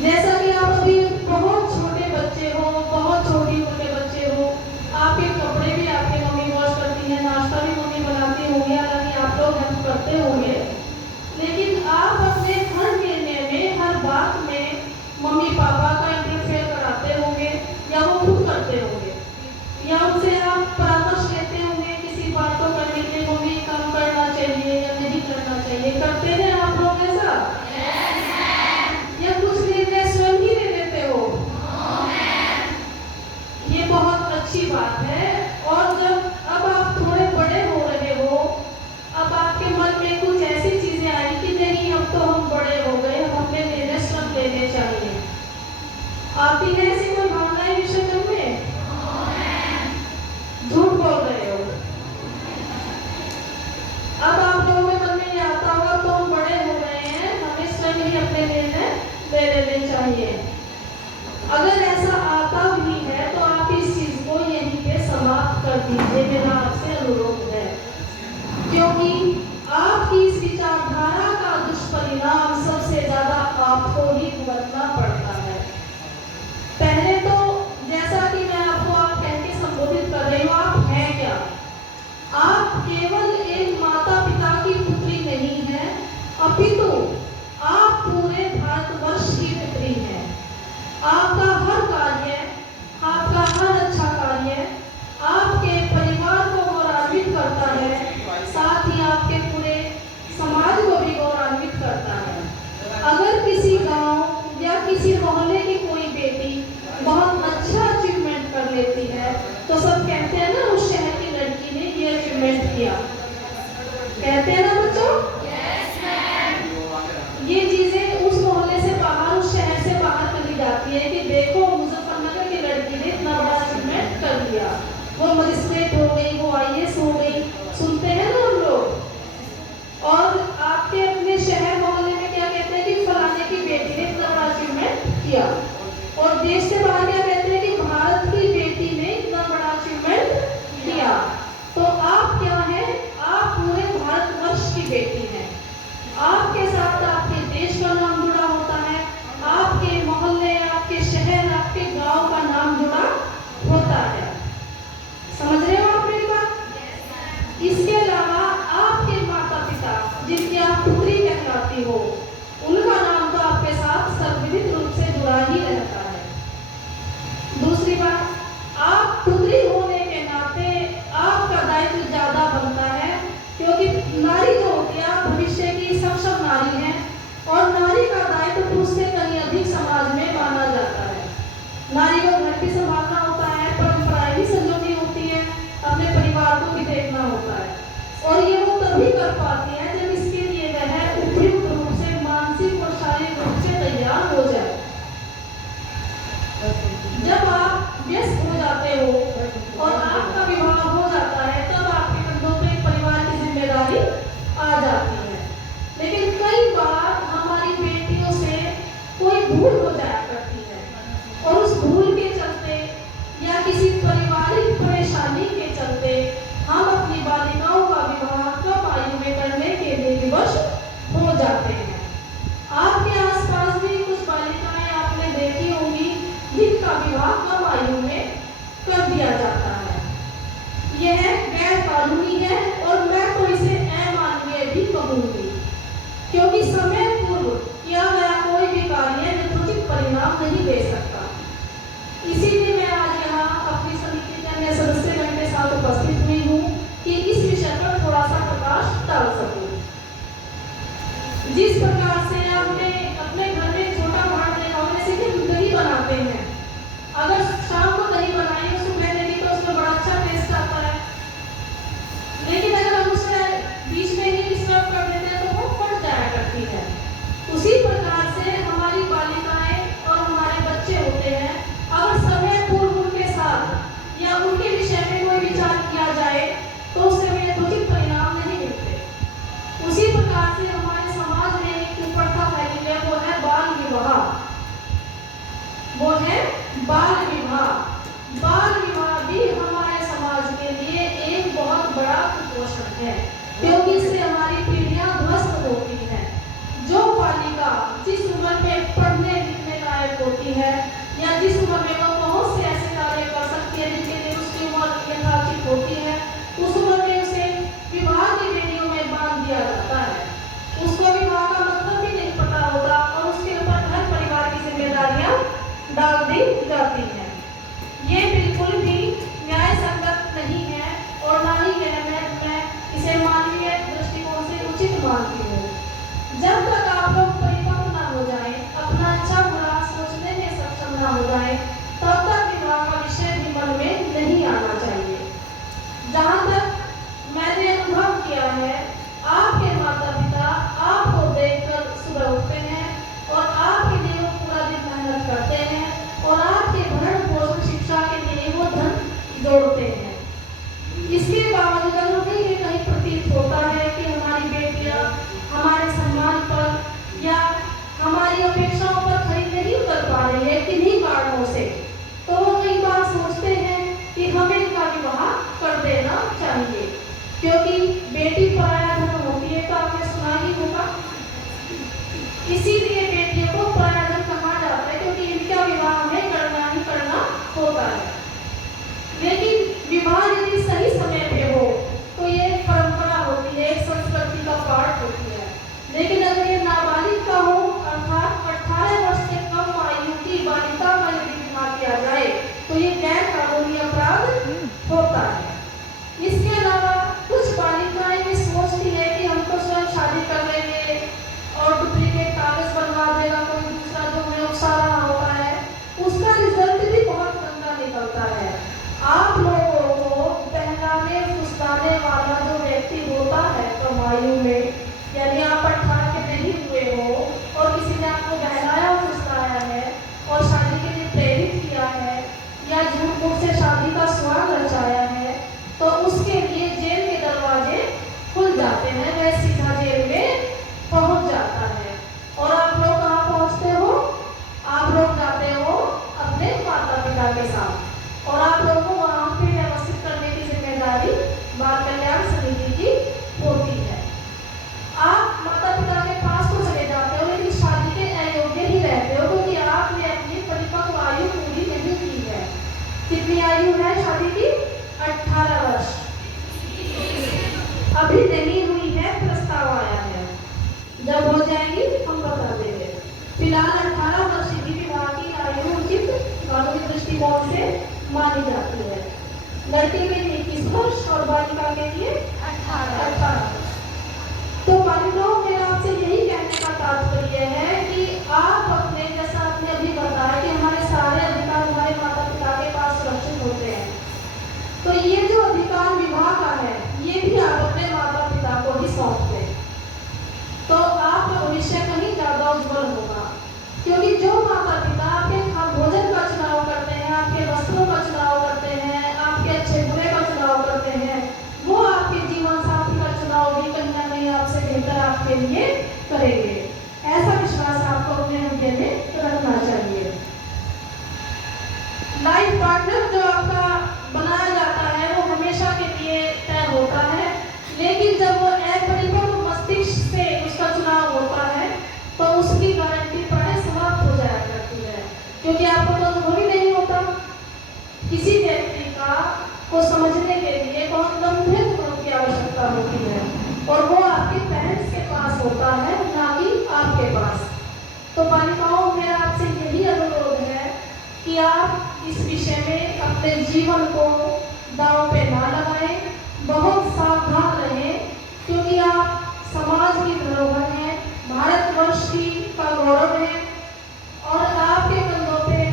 जैसा कि आप अभी बहुत छोटे बच्चे हो, बहुत छोटी उम्र के बच्चे हो, आपके कपड़े भी आपकी मम्मी वॉश करती है, नाश्ता भी मम्मी बनाती होंगी, हालांकि आप लोग हेल्प करते होंगे, लेकिन आप अपने हर निर्णय में, हर बात में मम्मी पापा का इंटरफेयर कराते होंगे या वो खुद करते होंगे, या उनसे आप परामर्श लेते होंगे किसी बात को करने के लिए, मम्मी काम करना चाहिए या नहीं करना चाहिए। करते हैं आप लोग ऐसा? या कुछ निर्णय स्वयं ही ले लेते हो? ये बहुत अच्छी बात है। और जब अब आप थोड़े बड़े हो रहे हो, अब आपके मन में कुछ ऐसी चीजें आई कि नहीं अब तो हम बड़े हो गए, हम अपने निर्णय स्वयं लेने चाहिए। आती है ऐसी कोई भावनाएं विषय में? झूठ बोल रहे हो। अब आप लोगों के मन में ये आता होगा तो हम बड़े हो गए हैं, हमें स्वयं ही अपने निर्णय ले लेने चाहिए। अगर ऐसा आता भी है तो आप इस चीज को यहीं पे समाप्त कर दीजिए, मेरा आपसे अनुरोध है, क्योंकि आपकी इस विचारधारा का दुष्परिणाम सबसे ज्यादा आपको ही भुगतना पड़ता है। पहले तो जैसा कि मैं आपको आप कह के संबोधित कर रही हूँ, आप हैं क्या? आप केवल एक माता पिता की पुत्री नहीं है, अपितु आप पूरे भारतवर्ष की पुत्री हैं। आपका हर कार्य, आपका हर अच्छा कार्य आपके परिवार को गौरवान्वित करता है, साथ ही आपके पूरे समाज को भी गौरवान्वित करता है। अगर किसी गांव या किसी मोहल्ले की कोई बेटी बहुत अच्छा अचीवमेंट कर लेती है तो सब कहते हैं ना उस शहर की लड़की ने ये अचीवमेंट किया, कहते हैं ना बच्चों? ये चीजें उस मोहल्ले से बाहर, उस शहर से बाहर करी जाती है कि देखो मुजफ्फरनगर की लड़की ने इतना बड़ा अचीवमेंट कर दिया, वो मजिस्ट्रेट हो गई, वो IAS हो गई, सुनते हैं ना हम लोग। और आपके अपने शहर मोहल्ले में क्या कहते हैं कि फलाने की बेटी ने इतना बड़ा अचीवमेंट किया, और देश से बाहर क्या कहते हैं कि भारत की बेटी ने इतना बड़ा अचीवमेंट किया। तो आप क्या है? आप पूरे भारतवर्ष की बेटी हैं। आपके साथ आपके देश का नाम जुड़ा होता है, आपके मोहल्ले, आपके शहर, आपके गांव का नाम जुड़ा होता है। समझ रहे हो आप मेरी बात? इसके अलावा आपके माता पिता जिनकी आप पुत्री कहलाती हो, उनका नाम तो आपके साथ सर्वविदित रूप से जुड़ा ही रहता है। दूसरी बात, आप पुत्री होने के नाते आपका दायित्व ज्यादा बनता है, क्योंकि नारी जो होती है भविष्य की सक्षम नारी है, और नारी का दायित्व पुरुष से कहीं अधिक समाज में माना जाता है। नारी को घर भी संभालना होता है, परंपराएं भी संजोनी होती है, अपने परिवार को भी देखना होता है, और ये वो तभी कर पाती है जब इसके लिए वह उपयुक्त रूप से मानसिक और शारीरिक रूप से तैयार हो जाए। जब आप व्यस्त हो जाते हो और आपका विवाह हो जाता है, तब आपके कंधों पे परिवार की जिम्मेदारी आ जाती है। लेकिन कई बार हमारी बेटियों से कोई भूल हो जाया करती है, और उस भूल के चलते या किसी पारिवारिक परेशानी के चलते हम अपनी बालिकाओं का विवाह कम आयु में करने के लिए विवश हो जाते हैं। आपके आसपास भी कुछ बालिकाएं आपने देखी होंगी जिनका विवाह कम आयु में कर दिया जाता है। यह गैर कानूनी है, और मैं तो इसे अमानवीय भी कहूंगी, क्योंकि समय पूर्व किया गया कोई भी कार्य यथोचित परिणाम नहीं दे सकता। इसीलिए मैं आज यहाँ अपनी समिति के अन्य सदस्यगण के साथ उपस्थित हुई हूँ कि इस विषय पर थोड़ा सा प्रकाश डाल सकूं। जिस प्रकार से आपने अपने घर में छोटा भांड देखा होगा, जैसे कि दही बनाते हैं, अगर शाम को दही बनाई और सुबह देगी तो उसमें बड़ा अच्छा टेस्ट आता है, लेकिन अगर हम उसे बीच में ही सर्व कर देते हैं तो वो फट जाया करती है। उसी प्रकार से हमारी बालिकाएं और हमारे बच्चे होते हैं, अगर समय पूर्व उनके साथ या उनके विषय में कोई विचार किया जाए तो उससे वे उचित परिणाम नहीं मिलते। उसी प्रकार से हमारे समाज में एक कुप्रथा फैली है, वो है बाल विवाह। वो है बाल विवाह। है, या जिस उम्र में वो बहुत से ऐसे कार्य कर सकती है जिनके लिए उसकी उम्र यथाचित होती है, उस उम्र में उसे विवाह की बेड़ियों में बांध दिया जाता है। उसको विवाह का मतलब भी नहीं पता होता और उसके ऊपर घर परिवार की जिम्मेदारियां डाल दी जाती हैं। ये बिल्कुल भी न्याय संगत नहीं है और ना ही मैं इसे मानवीय दृष्टिकोण से उचित मानती हूँ। जब तक आप लोग परिपक्व न हो जाए, अपना अच्छा बुरा सोचने में सक्षम न हो जाए, तब तक विवाह का विषय भी मन में नहीं आना चाहिए। जहाँ तक मैंने अनुभव किया है, आपके माता पिता आपको देखकर सुबह उठते हैं और आपके लिए वो पूरा दिन मेहनत करते हैं और आपके भरण पोषण शिक्षा के लिए वो धन जोड़ते हैं। इसके बावजूद अगर कहीं कहीं प्रतीत होता है कि हमारी बेटियां हमारे सम्मान पर या हमारी अपेक्षाओं पर खरी नहीं उतर पा रही है किन्हीं कारणों से, तो वो कई बार सोचते हैं कि हमें इनका विवाह कर देना चाहिए, क्योंकि बेटी पराया धन होती है, तो आपने सुना ही होगा। इसीलिए बेटियों को पराया धन कहा जाता है, क्योंकि इनका विवाह हमें करना ही करना होता है। लेकिन विवाह यदि सही समय पे हो तो ये एक परंपरा होती है, एक संस्कृति का पार्ट होती है। लेकिन अगर ये नाबालिग का हो, अर्थात 18 वर्ष से कम आयु की बालिका का यदि विवाह किया जाए, तो ये गैर कानूनी अपराध होता है। इसके अलावा कुछ बालिकाएं ये सोचती है कि हम तो स्वयं शादी कर लेंगे और डुप्लीकेट कागज बनवा देगा कोई दूसरा जो हमें उकसा रहा होता है, उसका रिजल्ट भी बहुत गंदा निकलता है। आप लोगों को पहनाने फुसलाने वाला जो व्यक्ति होता है कम आयु में, यानी आप 18 के नहीं हुए हो और किसी ने आपको बहलाया फुसलाया है और शादी के लिए प्रेरित किया है या झूठ मूठ से शादी का स्वाद रचाया है, तो उसके लिए जेल के दरवाजे खुल जाते हैं, वह सीधा जेल में पहुंच जाता है। और आप लोग कहाँ पहुंचते हो? आप लोग जाते हो अपने माता पिता के साथ और आप लोगों को वहाँ पे व्यवस्थित करने की जिम्मेदारी बाल कल्याण समिति की होती है। आप माता पिता के पास तो चले जाते हो, लेकिन शादी के अयोग्य ही रहते हो, क्योंकि आपने अपनी परिपक्व आयु पूरी नहीं की है। कितनी आयु है शादी की? 18 वर्ष अभी नहीं हुई है, प्रस्ताव आया है, जब हो जाएगी हम बता देंगे। फिलहाल 18 वर्ष की विवाह की आयु उचित कानूनी दृष्टिकोण से मानी जाती है। लड़के के लिए 21 वर्ष और बालिका के लिए 18। तो बालिकाओं में आपसे यही कहने का तात्पर्य है कि आप अपने, जैसा आपने अभी बताया कि हमारे सारे अधिकार हमारे माता पिता के पास सुरक्षित होते हैं, तो ये जो अधिकार विवाह का है ये भी आप अपने माता पिता को ही सौंप दें, तो आपका भविष्य कहीं ज्यादा उज्जवल होगा। क्योंकि जो माता पिता आपके भोजन का चुनाव करते हैं, आपके वस्त्रों का चुनाव करते हैं, आपके अच्छे बुरे का चुनाव करते हैं, वो आपके जीवन साथी का चुनाव भी कहीं ना कहीं आपसे बेहतर आपके लिए करेंगे। ऐसा विश्वास आपको अपने हृदय में रखना चाहिए। लाइफ पार्टनर जो आपका बनाया जाता है वो हमेशा के लिए तय होता है, लेकिन जब वो अपरिपक्व मस्तिष्क से उसका चुनाव होता है तो उसकी गारंटी प्राय समाप्त हो जाया करती है, क्योंकि आपको तो अनुभव ही नहीं होता। किसी व्यक्ति को समझने के लिए बहुत लंबे अनुभव की आवश्यकता होती है और वो आपके पेरेंट्स के पास होता है, ना कि आपके पास। तो बालिकाओं, मेरा आपसे यही अनुरोध है कि आप इस विषय में अपने जीवन को दांव पे ना लगाएं, बहुत सावधान रहें, क्योंकि आप समाज की धरोहर हैं, भारतवर्ष की का गौरव है और आपके कंधों पे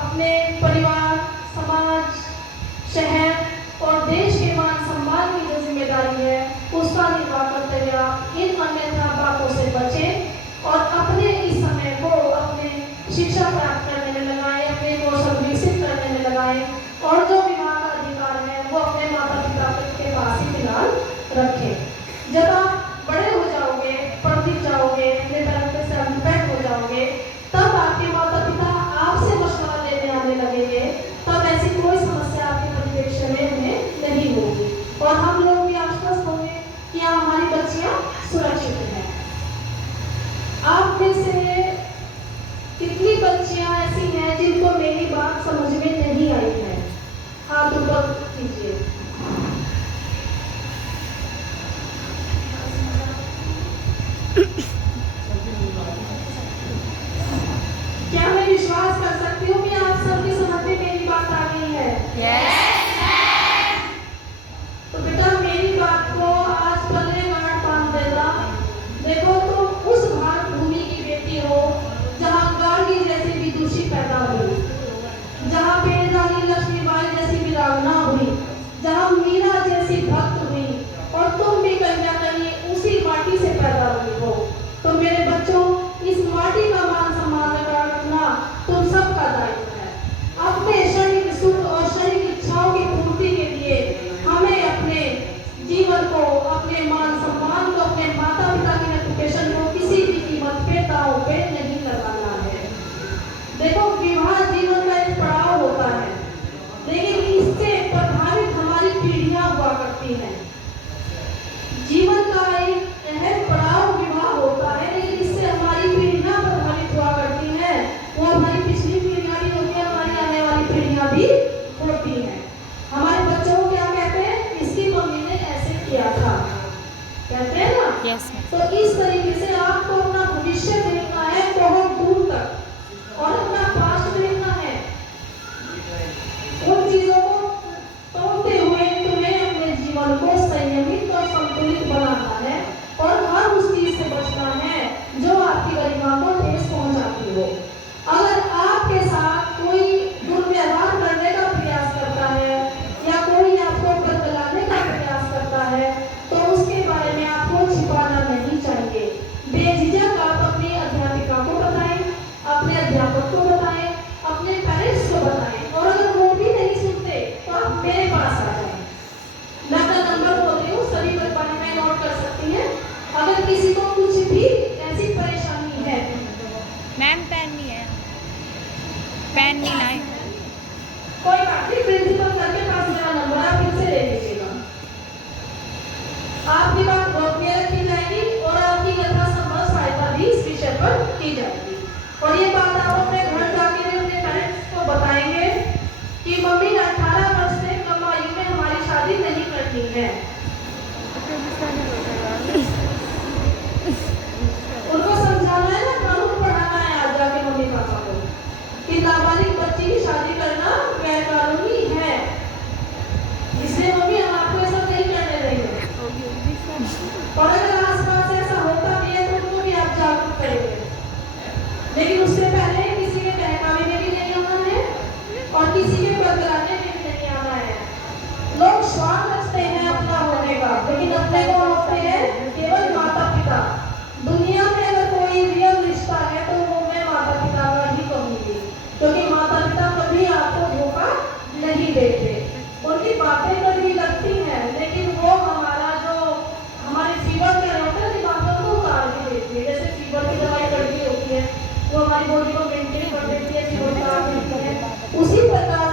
अपने परिवार, समाज, शहर और देश के मान सम्मान की जो जिम्मेदारी है उसका निर्वाह करते हुए आप इन अन्यथा बातों से बचें और अपने इस समय को अपने शिक्षा प्राप्त करने में लगाएं, अपने कौशल विकसित करने में लगाएं और जो विवाह का अधिकार है वो अपने माता पिता के पास ही फिलहाल मेरी बात समझ में नहीं आई है? हाथ ऊपर कीजिए। क्या मैं विश्वास कर सकती हूँ कि आप सबकी समझ में मेरी बात आ गई है? तो बेटा मेरी बात को आज पल्ले गांठ बांध देना। देखो तुम उस भारत भूमि की बेटी हो जहाँ गांधी जैसी विदुषी पैदा हुई, जहाँ पे रानी लक्ष्मीबाई जैसी वीरांगना हुई, जहाँ मीरा जैसी भक्त हुई, और तुम भी कहीं ना कहीं उसी माटी से पैदा हुई हो। तो मेरे बच्चों, इस माटी का मान सम्मान रखना तुम सबका दायित्व है। अपने शरीर सुख और शरीर इच्छाओं की पूर्ति के लिए हमें अपने जीवन को, अपने मान सम्मान को, अपने माता पिता की रेपुटेशन को किसी भी कीमत पे दांव पे नहीं लगाना है। देखो विवाह जीवन का एक पड़ाव होता है, लेकिन इससे प्रभावित हमारी पीढ़ियां हुआ करती हैं। जीवन का एक अहम पड़ाव विवाह होता है, लेकिन इससे हमारी पीढ़ियां प्रभावित हुआ करती हैं। वो हमारी पिछली पीढ़ियां भी होती है, हमारी आने वाली पीढ़ियां भी होती हैं। हमारे बच्चों को क्या कहते हैं? इसकी मम्मी ने ऐसे किया था, कहते हैं ना? Yes, ma'am. तो इस तरीके से आपको अपना भविष्य देखना है बहुत दूर तक, और अपना पास्ट देखना है। उन चीजों को तोड़ते हुए तुम्हें अपने जीवन को संयमित और संतुलित बनाना है, और हर उस चीज से बचना है जो आपकी गरिमा को ठेस पहुंचाती हो। अगर आपके साथ कोई दुर्व्यवहार करने का प्रयास करता है या कोई आपको बदलाने का प्रयास करता है, तो उसके बारे में आपको छिपाना नहीं चाहिए। बेझिझक आप अपनी अध्यापिका को बताएं, अपने अध्यापक को बताएं, अपने पेरेंट्स को बताएं, और अगर वो भी नहीं सुनते तो आप मेरे पास आ जाएं। मैं अपना नंबर बोल रही हूँ, सभी बातें में नोट कर सकती हैं। अगर किसी को कुछ भी ऐसी परेशानी है, मैम पेन नहीं है, पेन नहीं लाए। कोई बात नहीं, प्रिंसिपल सर के पास मेरा नंबर आप इनसे ले लीजिएगा। आपकी बात गोपनीय रखी जाएगी और आपकी यथासंभव सहायता भी इस विषय पर की जाएगी। और ये बात आप अपने घर जाके भी अपने पेरेंट्स को बताएंगे कि मम्मी 18 वर्ष से कम आयु में हमारी शादी नहीं करनी है। उनको समझाना है ना, कानून पढ़ाना है आज जाके मम्मी पापा को कि नाबालिग बच्ची की शादी करना गैर कानूनी है, इसलिए मम्मी हम आपको ऐसा नहीं करने देंगे। और अगर आसपास ऐसा होता भी है तो उनको भी आप जागरूक करेंगे, लेकिन उससे पहले किसी के बहकावे में भी नहीं आना है और किसी के बदलाने में भी नहीं आना है। लोग स्वार्थ रखते हैं अपना होने का, लेकिन अपने को होते हैं केवल माता पिता। दुनिया में अगर कोई रियल रिश्ता है तो वो मैं माता पिता का ही कहूँगी, क्योंकि माता पिता कभी आपको धोखा नहीं देते। उनकी बातें कभी लगती हैं, लेकिन वो हमारा जो हमारे फीवर के होते हैं दिमाग को उतार भी देती है। जैसे फीवर की दवाई कड़वी होती है, वो हमारी बॉडी को मेंटेन कर देती है, फीवर उतार देती है। उसी प्रकार